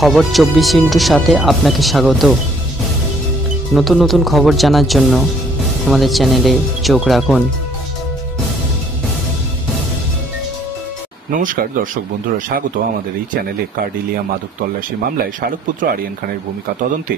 খবর 24 সাথে আপনাকে স্বাগত। নতুন নতুন খবর জানার জন্য আমাদের চ্যানেলে চোখ রাখুন। নমস্কার দর্শক বন্ধুরা, স্বাগত আমাদের এই চ্যানেলে। কার্ডিলিয়া মাদক তল্লাশি মামলায় শাহরুখ পুত্র আরিয়ান খানের ভূমিকা তদন্তে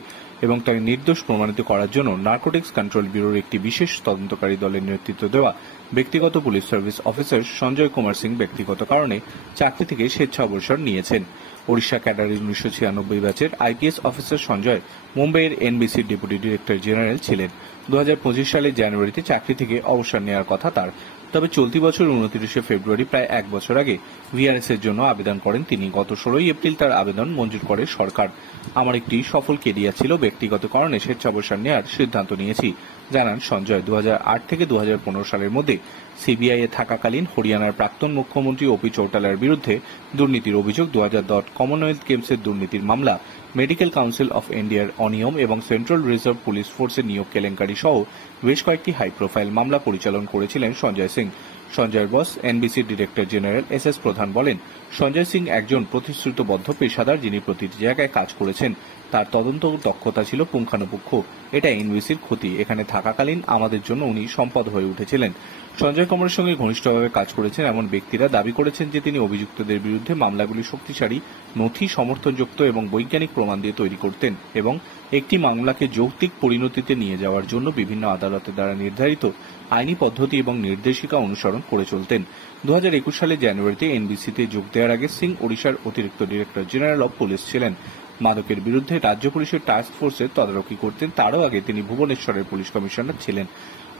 এবং তাকে নির্দোষ প্রমাণিত করার জন্য নার্কোটিক্স কন্ট্রোল ব্যুরোর একটি বিশেষ তদন্তকারী দলের নেতৃত্ব দেওয়া ব্যক্তিগত police service officer Sanjay Kumar Singh ব্যক্তিগত কারণে চাকরি থেকে স্বেচ্ছা অবসর নিয়েছেন। ওড়িশা ক্যাডারের 1996 ব্যাচের আইপিএস অফিসার সঞ্জয় মুম্বাইয়ের এনবিসির ডেপুটি ডিরেক্টর জেনারেল ছিলেন। 2025 সালের জানুয়ারিতে চাকরি থেকে অবসর নেওয়ার কথা তার। তবে চলতি বছর 29 ফেব্রুয়ারি, প্রায় এক বছর আগে ভিআরএস এর জন্য আবেদন করেন তিনি। গত 16 এপ্রিল তার আবেদন মঞ্জুর করে সরকার। আমার একটি সফল কেরিয়ার ছিল, ব্যক্তিগত কারণে স্বেচ্ছাবসর নেওয়ার সিদ্ধান্ত নিয়েছি, জানান সঞ্জয়। 2008 থেকে 2015 সালের মধ্যে সিবিআই এ থাকাকালীন হরিয়ানার প্রাক্তন মুখ্যমন্ত্রী ওপি চৌটালার বিরুদ্ধে দুর্নীতির অভিযোগ, 2010 কমনওয়েলথ গেমসের দুর্নীতির মামলা, মেডিকেল কাউন্সিল অফ ইন্ডিয়ার অনিয়ম এবং সেন্ট্রাল রিজার্ভ পুলিশ ফোর্সের নিয়োগ কেলেঙ্কারি সহ বেশ কয়েকটি হাই প্রোফাইল মামলা পরিচালন করেছিলেন সঞ্জয় সিং। সঞ্জয়ের বস এনবিসির ডিরেক্টর জেনারেল এস প্রধান বলেন, সঞ্জয় সিং একজন প্রতিশ্রুতিবদ্ধ পেশাদার, যিনি প্রতিটি জায়গায় কাজ করেছেন। তার তদন্ত দক্ষতা ছিল পুঙ্খানুপুঙ্খ। এটা এনবিসির ক্ষতি। এখানে থাকাকালীন আমাদের জন্য উনি সম্পদ হয়ে উঠেছিলেন। সঞ্জয় কুমারের সঙ্গে ঘনিষ্ঠভাবে কাজ করেছেন এমন ব্যক্তিরা দাবি করেছেন যে তিনি অভিযুক্তদের বিরুদ্ধে মামলাগুলি শক্তিশালী, নথি সমর্থনযুক্ত এবং বৈজ্ঞানিক প্রমাণ দিয়ে তৈরি করতেন এবং একটি মামলাকে যৌক্তিক পরিণতিতে নিয়ে যাওয়ার জন্য বিভিন্ন আদালতের দ্বারা নির্ধারিত আইনি পদ্ধতি এবং নির্দেশিকা অনুসরণ করে চলতেন। 2021 সালের জানুয়ারিতে এনবিসিতে যোগ দেওয়ার আগে সিং ওড়িশার অতিরিক্ত ডিরেক্টর জেনারেল অব পুলিশ ছিলেন। মাদকের বিরুদ্ধে রাজ্য পুলিশের টাস্ক ফোর্সের তদারকি করতেন। তারও আগে তিনি ভুবনেশ্বরের পুলিশ কমিশনার ছিলেন।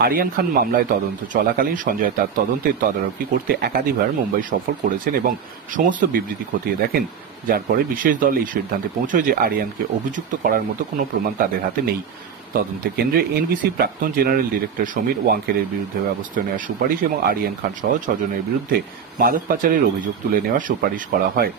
আরিয়ান খান মামলায় তদন্ত চলাকালীন সঞ্জয় তার তদন্তের তদারকি করতে একাধিকবার মুম্বাই সফর করেছেন এবং সমস্ত বিবৃতি খতিয়ে দেখেন, যার পরে বিশেষ দল এই সিদ্ধান্তে পৌঁছয় যে আরিয়ানকে অভিযুক্ত করার মতো কোনো প্রমাণ তাদের হাতে নেই। তদন্তে কেন্দ্রে এনবিসি প্রাক্তন জেনারেল ডিরেক্টর সমীর ওয়াংখেরের বিরুদ্ধে ব্যবস্থা নেওয়ার সুপারিশ এবং আরিয়ান খান সহ 6 জনের বিরুদ্ধে মাদক পাচারের অভিযোগ তুলে নেওয়ার সুপারিশ করা হয়।